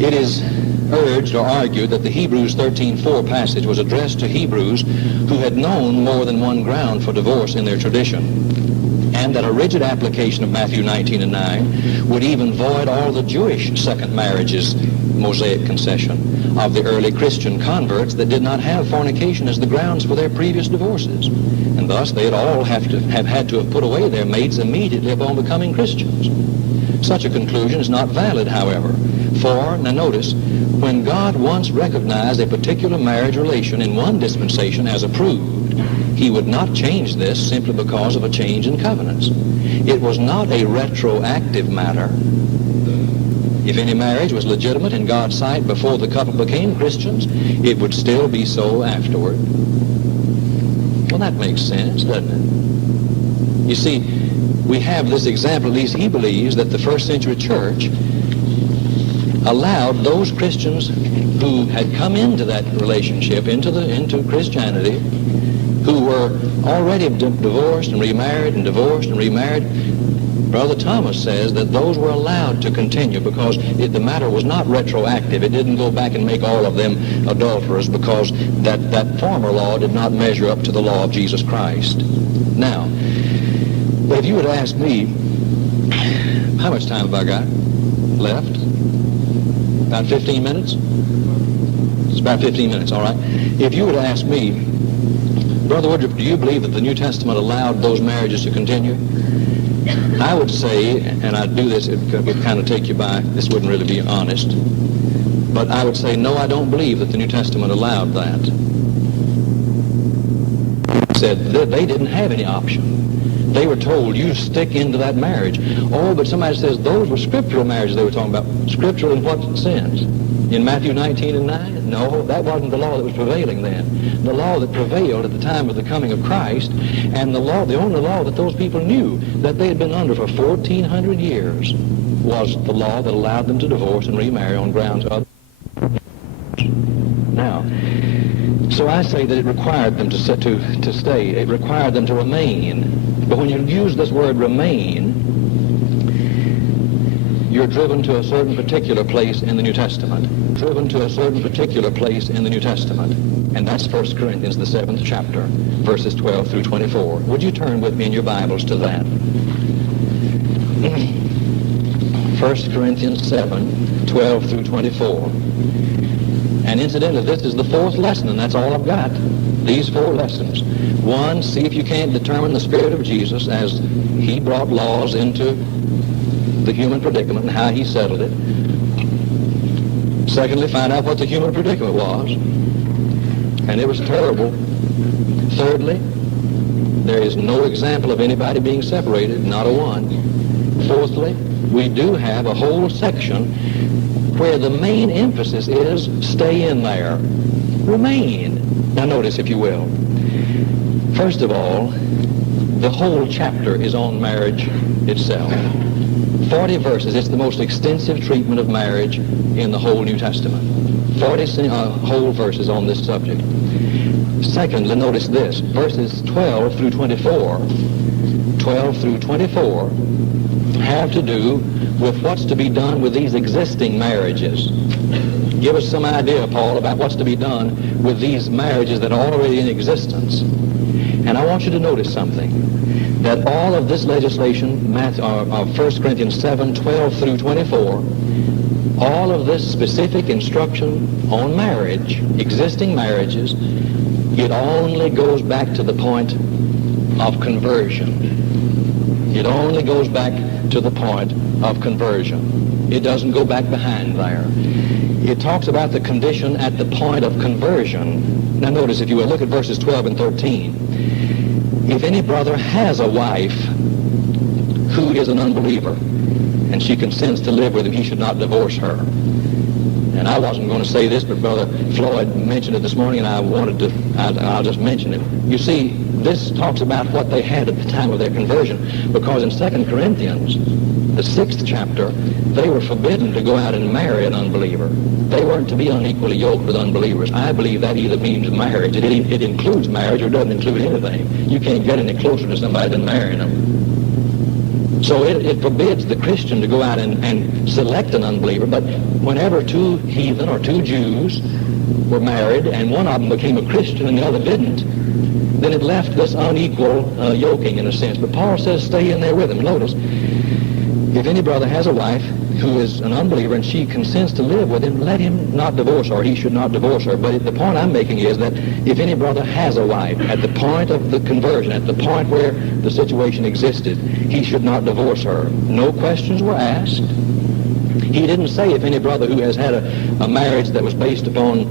It is urged or argued that the Hebrews 13:4 passage was addressed to Hebrews who had known more than one ground for divorce in their tradition, and that a rigid application of Matthew 19 and 9 would even void all the Jewish second marriages Mosaic concession of the early Christian converts that did not have fornication as the grounds for their previous divorces. And thus they'd all have had to have put away their mates immediately upon becoming Christians. Such a conclusion is not valid, however, for, now notice, when God once recognized a particular marriage relation in one dispensation as approved, he would not change this simply because of a change in covenants. It was not a retroactive matter. If any marriage was legitimate in God's sight before the couple became Christians, it would still be so afterward. Well, that makes sense, doesn't it? You see, we have this example, at least he believes, that the first century church allowed those Christians who had come into that relationship, into Christianity, who were already divorced and remarried and divorced and remarried. Brother Thomas says that those were allowed to continue because the matter was not retroactive. It didn't go back and make all of them adulterers because that former law did not measure up to the law of Jesus Christ. Now, but if you would ask me, how much time have I got left? About 15 minutes? It's about 15 minutes, all right. If you would ask me, Brother Woodroof, do you believe that the New Testament allowed those marriages to continue? I would say, and I'd do this, it would kind of take you by, this wouldn't really be honest, but I would say, no, I don't believe that the New Testament allowed that. It said that they didn't have any option. They were told, you stick into that marriage. Oh, but somebody says those were scriptural marriages they were talking about. Scriptural in what sense? In Matthew 19 and 9? No, that wasn't the law that was prevailing then. The law that prevailed at the time of the coming of Christ, and the only law that those people knew that they had been under for 1,400 years was the law that allowed them to divorce and remarry on grounds other. Now, so I say that it required them to stay. It required them to remain. But when you use this word remain, you're driven to a certain particular place in the New Testament. Driven to a certain particular place in the New Testament. And that's 1 Corinthians, the 7th chapter, verses 12 through 24. Would you turn with me in your Bibles to that? 1 Corinthians 7, 12 through 24. And incidentally, this is the 4th lesson, and that's all I've got. These 4 lessons. 1, see if you can't determine the Spirit of Jesus as he brought laws into the human predicament and how he settled it. Secondly, find out what the human predicament was. And it was terrible. Thirdly, there is no example of anybody being separated, not a one. Fourthly, we do have a whole section where the main emphasis is stay in there, remain. Now notice, if you will. First of all, the whole chapter is on marriage itself. 40 verses. It's the most extensive treatment of marriage in the whole New Testament. 40 whole verses on this subject. Secondly, notice this. Verses 12 through 24. 12 through 24 have to do with what's to be done with these existing marriages. Give us some idea, Paul, about what's to be done with these marriages that are already in existence. And I want you to notice something. That all of this legislation of 1 Corinthians 7, 12 through 24, all of this specific instruction on marriage, existing marriages, it only goes back to the point of conversion. It only goes back to the point of conversion. It doesn't go back behind there. It talks about the condition at the point of conversion. Now notice, if you will, look at verses 12 and 13. If any brother has a wife who is an unbeliever and she consents to live with him, he should not divorce her. And I wasn't going to say this, but Brother Floyd mentioned it this morning, and I'll just mention it. You see, this talks about what they had at the time of their conversion, because in 2 Corinthians, the 6th chapter, they were forbidden to go out and marry an unbeliever. They weren't to be unequally yoked with unbelievers. I believe that either means marriage. It includes marriage or doesn't include anything. You can't get any closer to somebody than marrying them. So it forbids the Christian to go out and select an unbeliever. But whenever 2 heathen or 2 Jews were married and one of them became a Christian and the other didn't, then it left this unequal yoking in a sense. But Paul says stay in there with him. Notice, if any brother has a wife who is an unbeliever and she consents to live with him, let him not divorce her. He should not divorce her. But the point I'm making is that if any brother has a wife at the point of the conversion, at the point where the situation existed, he should not divorce her. No questions were asked. He didn't say if any brother who has had a marriage that was based upon,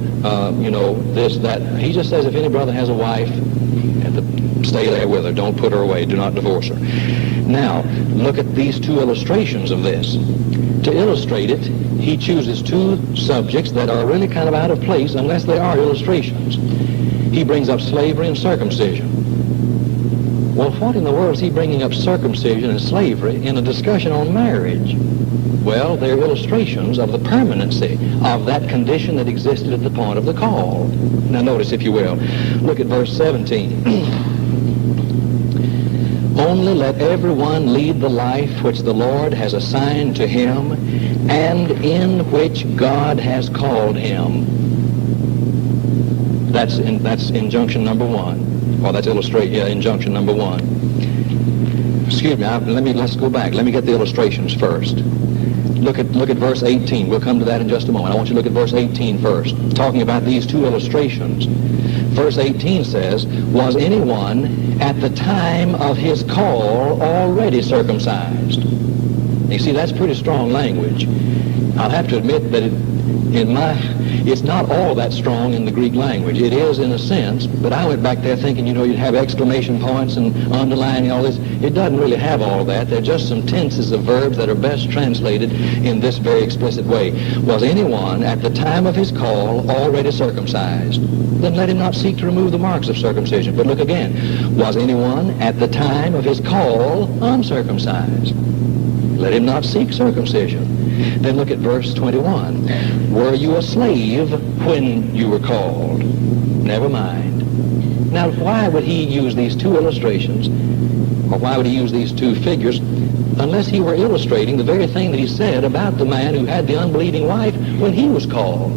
this, that. He just says if any brother has a wife, stay there with her. Don't put her away. Do not divorce her. Now, look at these 2 illustrations of this. To illustrate it, he chooses 2 subjects that are really kind of out of place unless they are illustrations. He brings up slavery and circumcision. Well, what in the world is he bringing up circumcision and slavery in a discussion on marriage? Well, they're illustrations of the permanency of that condition that existed at the point of the call. Now notice, if you will, look at verse 17. Only let everyone lead the life which the Lord has assigned to him and in which God has called him. That's injunction number 1. Well, that's injunction number 1. Excuse me, let's go back. Let me get the illustrations first. Look at verse 18. We'll come to that in just a moment. I want you to look at verse 18 first, talking about these 2 illustrations. Verse 18 says, was anyone at the time of his call already circumcised? You see, that's pretty strong language. I'll have to admit that it's not all that strong in the Greek language. It is in a sense, but I went back there thinking, you'd have exclamation points and underlining all this. It doesn't really have all that. They're just some tenses of verbs that are best translated in this very explicit way. Was anyone at the time of his call already circumcised? Then let him not seek to remove the marks of circumcision. But look again. Was anyone at the time of his call uncircumcised? Let him not seek circumcision. Then look at verse 21. Were you a slave when you were called? Never mind. Now, why would he use these 2 illustrations, or why would he use these 2 figures unless he were illustrating the very thing that he said about the man who had the unbelieving wife when he was called.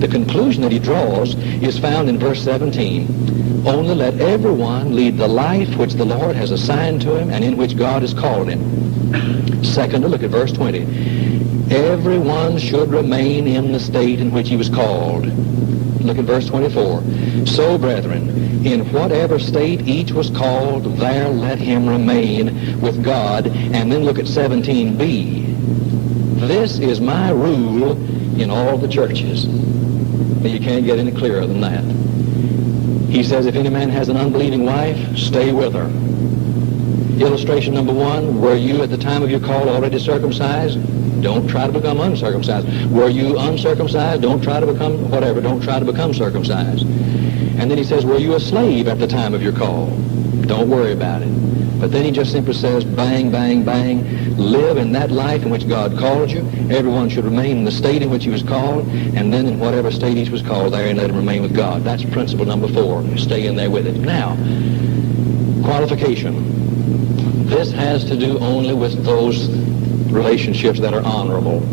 The conclusion that he draws is found in verse 17. Only let everyone lead the life which the Lord has assigned to him and in which God has called him. Second, look at verse 20. Everyone should remain in the state in which he was called. Look at verse 24. So, brethren, in whatever state each was called, there let him remain with God. And then look at 17b. This is my rule in all the churches. You can't get any clearer than that. He says, if any man has an unbelieving wife, stay with her. Illustration number one, were you at the time of your call already circumcised? Don't try to become uncircumcised. Were you uncircumcised? Don't try to become whatever. Don't try to become circumcised. And then he says, were you a slave at the time of your call? Don't worry about it. But then he just simply says, bang, bang, bang, live in that life in which God called you. Everyone should remain in the state in which he was called, and then in whatever state he was called there, and let him remain with God. That's principle number 4. Stay in there with it. Now, qualification. This has to do only with those relationships that are honorable.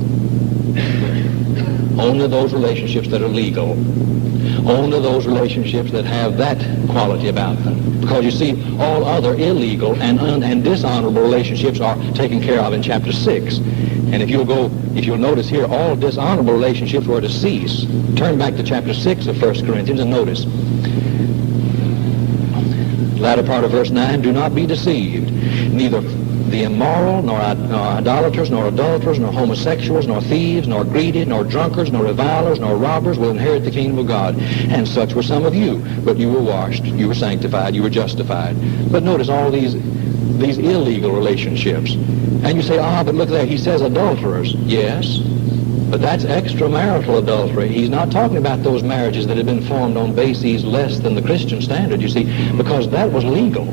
Only those relationships that are legal. Only those relationships that have that quality about them. Because you see, all other illegal and dishonorable relationships are taken care of in chapter 6. And if you'll notice here, all dishonorable relationships were to cease. Turn back to chapter 6 of 1 Corinthians and notice. Latter part of verse 9, do not be deceived. Neither the immoral, nor idolaters, nor adulterers, nor homosexuals, nor thieves, nor greedy, nor drunkards, nor revilers, nor robbers will inherit the kingdom of God. And such were some of you. But you were washed, you were sanctified, you were justified. But notice all these illegal relationships. And you say, but look there, he says adulterers. Yes, but that's extramarital adultery. He's not talking about those marriages that had been formed on bases less than the Christian standard, you see, because that was legal.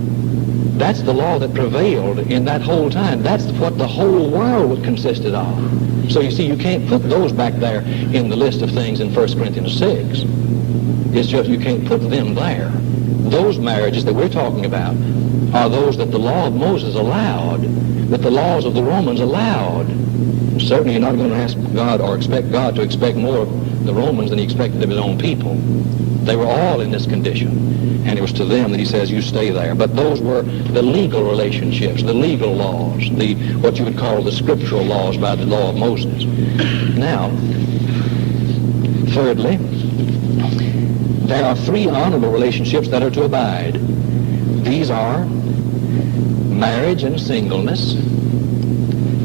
That's the law that prevailed in that whole time. That's what the whole world consisted of. So you see, you can't put those back there in the list of things in 1 Corinthians 6. It's just you can't put them there. Those marriages that we're talking about are those that the law of Moses allowed, that the laws of the Romans allowed. Certainly you're not going to ask God or expect God to expect more of the Romans than he expected of his own people. They were all in this condition. And it was to them that he says, you stay there. But those were the legal relationships, the legal laws, what you would call the scriptural laws by the law of Moses. Now, thirdly, there are 3 honorable relationships that are to abide. These are marriage and singleness,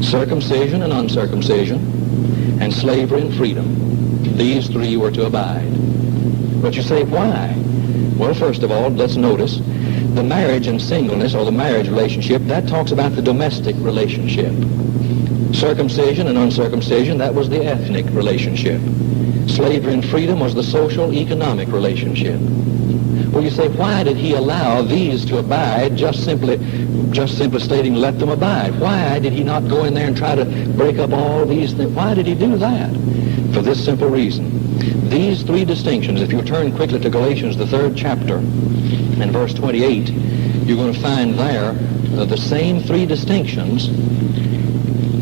circumcision and uncircumcision, and slavery and freedom. These 3 were to abide. But you say, why? Well, first of all, let's notice the marriage and singleness, or the marriage relationship, that talks about the domestic relationship. Circumcision and uncircumcision, that was the ethnic relationship. Slavery and freedom was the social, economic relationship. Well, you say, why did he allow these to abide, just simply stating, let them abide? Why did he not go in there and try to break up all these things? Why did he do that? For this simple reason. These 3 distinctions, if you turn quickly to Galatians, the 3rd chapter, and verse 28, you're going to find there the same 3 distinctions,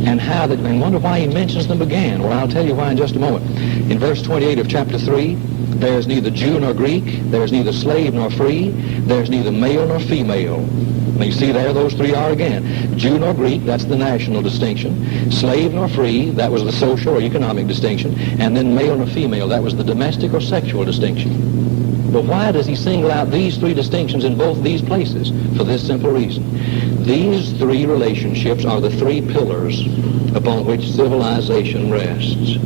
and wonder why he mentions them again. Well, I'll tell you why in just a moment. In verse 28 of chapter 3, there's neither Jew nor Greek, there's neither slave nor free, there's neither male nor female. Now you see there, those 3 are again. Jew nor Greek, that's the national distinction. Slave nor free, that was the social or economic distinction. And then male nor female, that was the domestic or sexual distinction. But why does he single out these 3 distinctions in both these places? For this simple reason. These 3 relationships are the 3 pillars upon which civilization rests.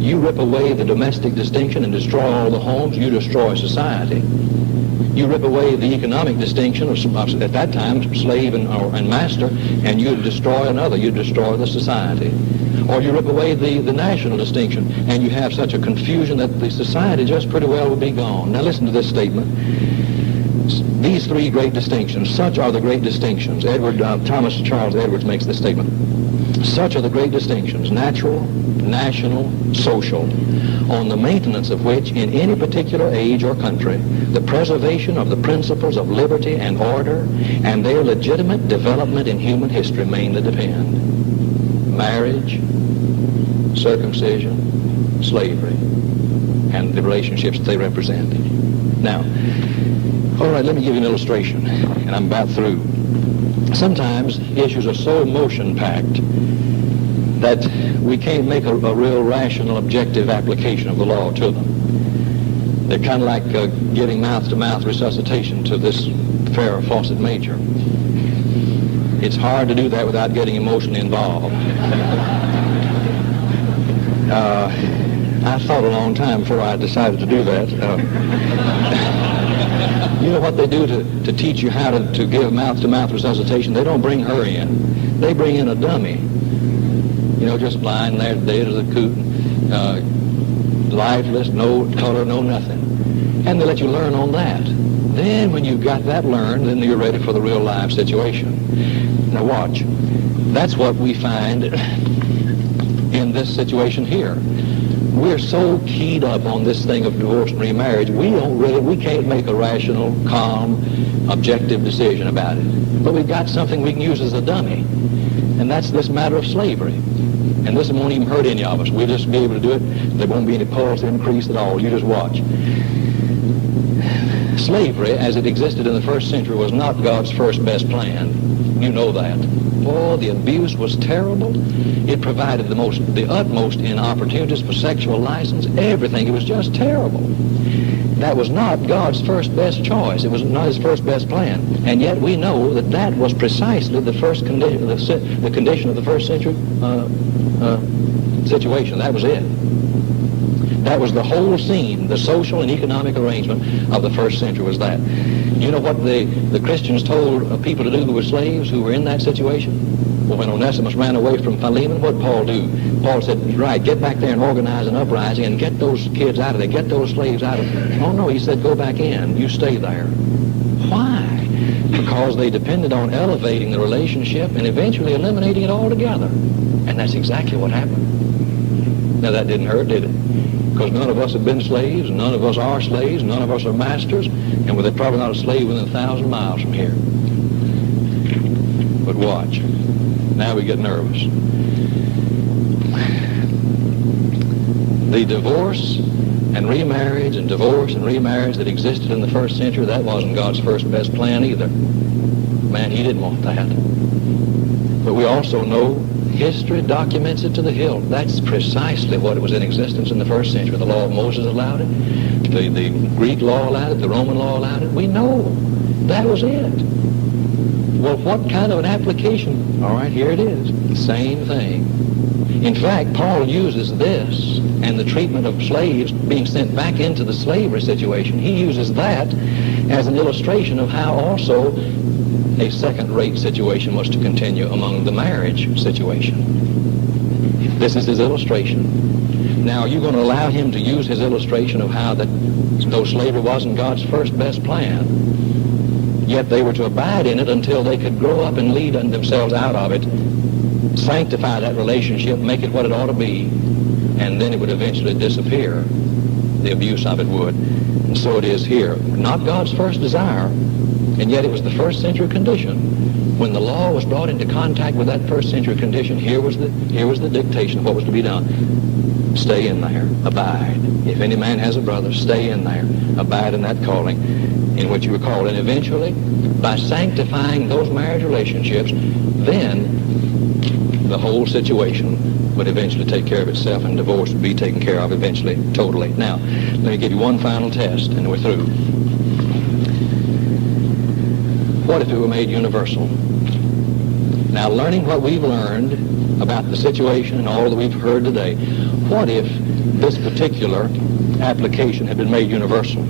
You rip away the domestic distinction and destroy all the homes, you destroy society. You rip away the economic distinction of at that time, slave and master, and you'd destroy another. You'd destroy the society. Or you rip away the national distinction, and you have such a confusion that the society just pretty well would be gone. Now listen to this statement. These 3 great distinctions, such are the great distinctions. Thomas Charles Edwards makes this statement. Such are the great distinctions, natural, national, social, on the maintenance of which in any particular age or country, the preservation of the principles of liberty and order and their legitimate development in human history mainly depend. Marriage, circumcision, slavery, and the relationships that they represent. Now, all right, let me give you an illustration, and I'm about through. Sometimes issues are so emotion-packed that we can't make a real rational, objective application of the law to them. They're kind of like giving mouth-to-mouth resuscitation to this Farrah Fawcett Major. It's hard to do that without getting emotionally involved. I thought a long time before I decided to do that. You know what they do to teach you how to give mouth-to-mouth resuscitation? They don't bring her in. They bring in a dummy. You know, just lying there dead as a coot, lifeless, no color, no nothing. And they let you learn on that. Then when you've got that learned, then you're ready for the real live situation. Now watch. That's what we find in this situation here. We're so keyed up on this thing of divorce and remarriage, we can't make a rational, calm, objective decision about it. But we've got something we can use as a dummy, and that's this matter of slavery. And this won't even hurt any of us. We'll just be able to do it. There won't be any pulse increase at all. You just watch. Slavery, as it existed in the first century, was not God's first best plan. You know that. Oh, the abuse was terrible. It provided the utmost in opportunities for sexual license, everything. It was just terrible. That was not God's first best choice. It was not his first best plan. And yet we know that that was precisely the first condition, the condition of the first century situation. That was it. That was the whole scene, the social and economic arrangement of the first century was that. You know what the Christians told people to do who were slaves, who were in that situation? Well, when Onesimus ran away from Philemon, what did Paul do? Paul said, right, get back there and organize an uprising and get those kids out of there, get those slaves out of there. Oh, no, he said, go back in. You stay there. Why? Because they depended on elevating the relationship and eventually eliminating it altogether. And that's exactly what happened. Now, that didn't hurt, did it? Because none of us have been slaves, none of us are slaves, none of us are masters, and we're probably not a slave within 1,000 miles from here. But watch. Now we get nervous. The divorce and remarriage that existed in the first century, that wasn't God's first best plan either. Man, he didn't want that. But we also know history documents it to the hilt. That's precisely what was in existence in the first century. The law of Moses allowed it. The Greek law allowed it. The Roman law allowed it. We know that was it. Well, what kind of an application? All right, here it is. Same thing. In fact, Paul uses this and the treatment of slaves being sent back into the slavery situation. He uses that as an illustration of how also a second-rate situation was to continue among the marriage situation. This is his illustration. Now, are you going to allow him to use his illustration of how that though slavery wasn't God's first best plan, yet they were to abide in it until they could grow up and lead themselves out of it, sanctify that relationship, make it what it ought to be, and then it would eventually disappear. The abuse of it would. And so it is here. Not God's first desire, and yet it was the first century condition. When the law was brought into contact with that first century condition, here was the dictation of what was to be done. Stay in there. Abide. If any man has a brother, stay in there. Abide in that calling in which you were called. And eventually, by sanctifying those marriage relationships, then the whole situation would eventually take care of itself, and divorce would be taken care of eventually, totally. Now, let me give you one final test, and we're through. What if it were made universal? Now, learning what we've learned about the situation and all that we've heard today, what if this particular application had been made universal?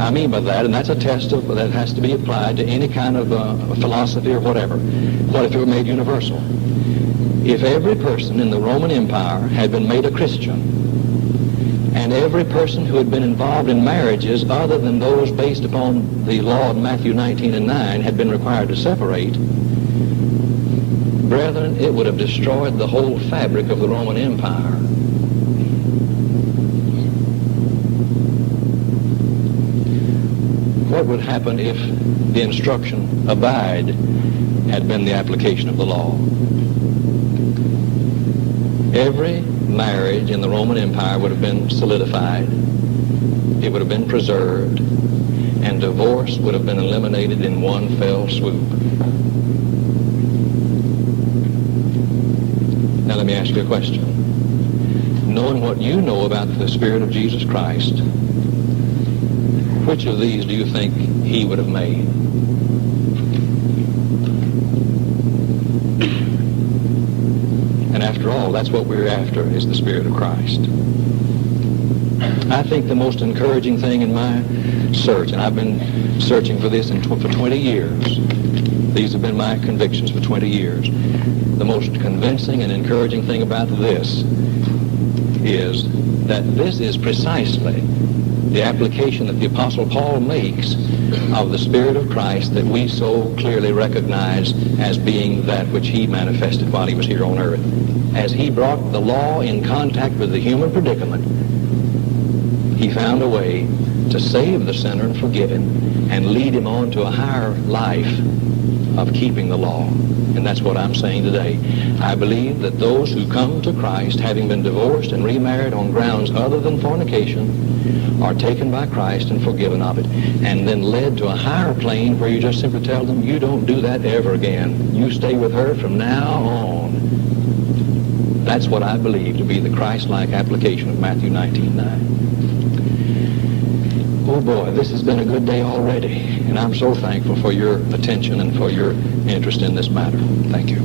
I mean by that, and that's a test that has to be applied to any kind of philosophy or whatever. What if it were made universal? If every person in the Roman Empire had been made a Christian, and every person who had been involved in marriages other than those based upon the law of Matthew 19 and 9 had been required to separate, brethren, it would have destroyed the whole fabric of the Roman Empire. What would happen if the instruction, abide, had been the application of the law? Every marriage in the Roman Empire would have been solidified. It would have been preserved, and divorce would have been eliminated in one fell swoop. Now let me ask you a question. Knowing what you know about the Spirit of Jesus Christ, which of these do you think he would have made? And after all, that's what we're after, is the Spirit of Christ. I think the most encouraging thing in my search, and I've been searching for this for 20 years. These have been my convictions for 20 years. The most convincing and encouraging thing about this is that this is precisely the application that the Apostle Paul makes of the Spirit of Christ that we so clearly recognize as being that which he manifested while he was here on earth. As he brought the law in contact with the human predicament, he found a way to save the sinner and forgive him and lead him on to a higher life of keeping the law. And that's what I'm saying today. I believe that those who come to Christ, having been divorced and remarried on grounds other than fornication, are taken by Christ and forgiven of it, and then led to a higher plane where you just simply tell them, you don't do that ever again. You stay with her from now on. That's what I believe to be the Christ-like application of Matthew 19:9. Oh boy, this has been a good day already, and I'm so thankful for your attention and for your interest in this matter. Thank you.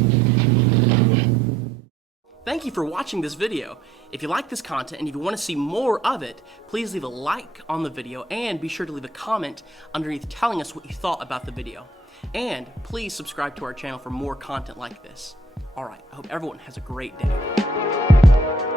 Thank you for watching this video. If you like this content and if you want to see more of it, please leave a like on the video and be sure to leave a comment underneath telling us what you thought about the video. And please subscribe to our channel for more content like this. Alright, I hope everyone has a great day.